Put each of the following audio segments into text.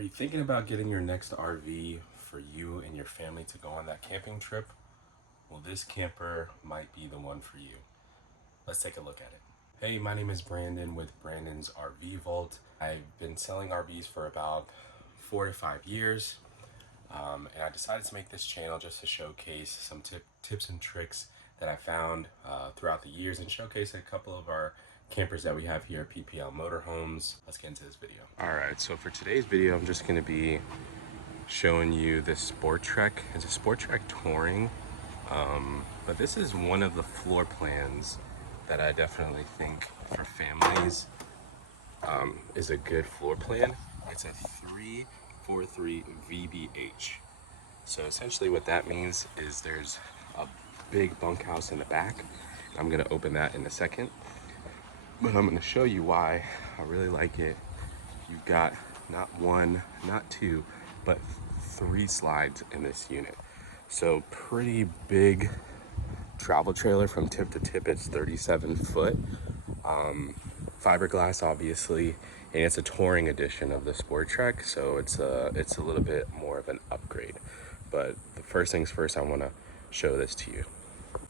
Are you thinking about getting your next RV for you and your family to go on that camping trip? Well, this camper might be the one for you. Let's take a look at it. Hey, my name is Brandon with Brandon's RV Vault. I've been selling RVs for about 4 to 5 years. And I decided to make this channel just to showcase some tips and tricks that I found throughout the years and showcase a couple of our campers that we have here at PPL Motorhomes. Let's get into this video. All right, so for today's video, I'm just gonna be showing you this SportTrek. It's a SportTrek Touring, but this is one of the floor plans that I definitely think for families is a good floor plan. It's a 343 VBH. So essentially what that means is there's a big bunkhouse in the back. I'm gonna open that in a second, but I'm gonna show you why I really like it. You've got not one, not two, but 3 slides in this unit. So pretty big travel trailer from tip to tip. It's 37 foot. Fiberglass, obviously, and it's a touring edition of the SportTrek, so it's a little bit more of an upgrade. But the first things first, I want to show this to you.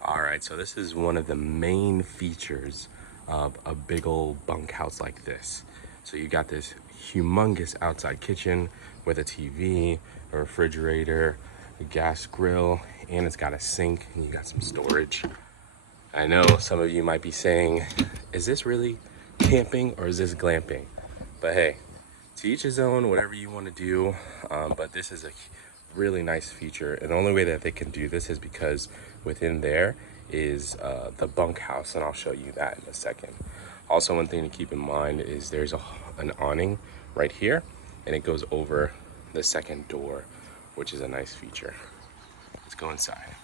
All right, so this is one of the main features of a big old bunkhouse like this. So you got this humongous outside kitchen with a TV, a refrigerator, a gas grill, and it's got a sink, and you got some storage. I know some of you might be saying, is this really camping or is this glamping? But hey, to each his own, whatever you want to do. But this is a really nice feature, and the only way that they can do this is because within there is the bunkhouse, and I'll show you that in a second. Also, one thing to keep in mind is there's an awning right here, and it goes over the second door, which is a nice feature. Let's go inside.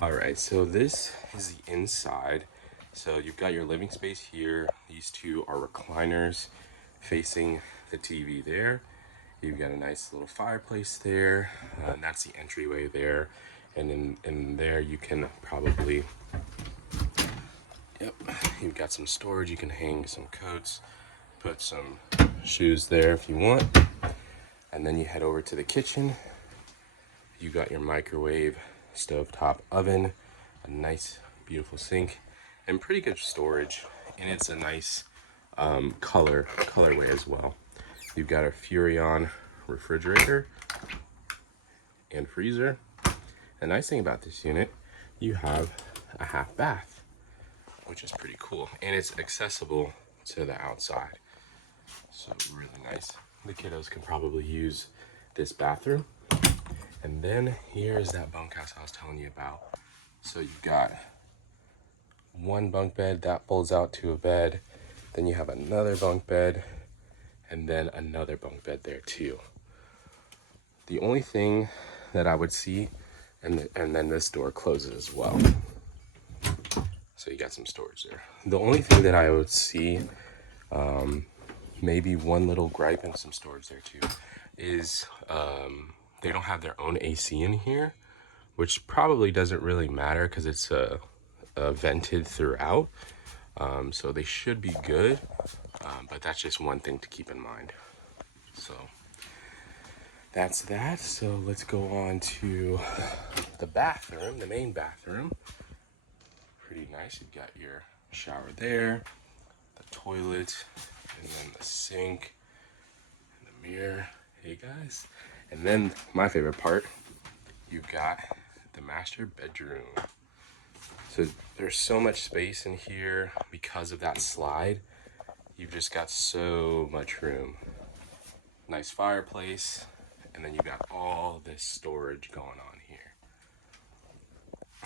All right, so this is the inside. So you've got your living space here. These two are recliners facing the TV there. You've got a nice little fireplace there, and that's the entryway there. And in there you can probably, yep, you've got some storage. You can hang some coats, put some shoes there if you want. And then you head over to the kitchen. You got your microwave, stovetop oven, a nice beautiful sink, and pretty good storage. And it's a nice colorway as well. You've got a Furrion refrigerator and freezer. The nice thing about this unit, you have a half bath, which is pretty cool, and it's accessible to the outside. So really nice. The kiddos can probably use this bathroom. And then here's that bunkhouse I was telling you about. So you've got one bunk bed that folds out to a bed. Then you have another bunk bed, and then another bunk bed there too. The only thing that I would see, and then this door closes as well. So you got some storage there. The only thing that I would see, maybe one little gripe and some storage there too, is they don't have their own AC in here, which probably doesn't really matter because it's vented throughout. So they should be good, but that's just one thing to keep in mind. So that's that. So let's go on to the bathroom, the main bathroom. Pretty nice. You've got your shower there, the toilet, and then the sink, and the mirror. Hey guys. And then my favorite part, you've got the master bedroom. So there's so much space in here because of that slide. You've just got so much room. Nice fireplace, and then you've got all this storage going on here.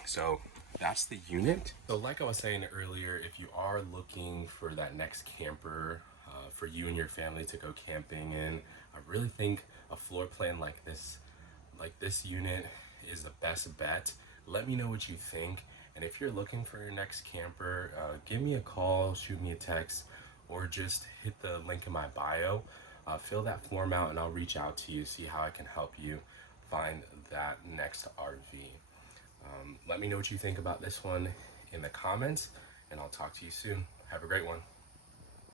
So that's the unit. So like I was saying earlier, if you are looking for that next camper for you and your family to go camping in, I really think a floor plan like this unit is the best bet. Let me know what you think. And if you're looking for your next camper, give me a call, shoot me a text, or just hit the link in my bio. Fill that form out and I'll reach out to you, see how I can help you find that next RV. Let me know what you think about this one in the comments, and I'll talk to you soon. Have a great one.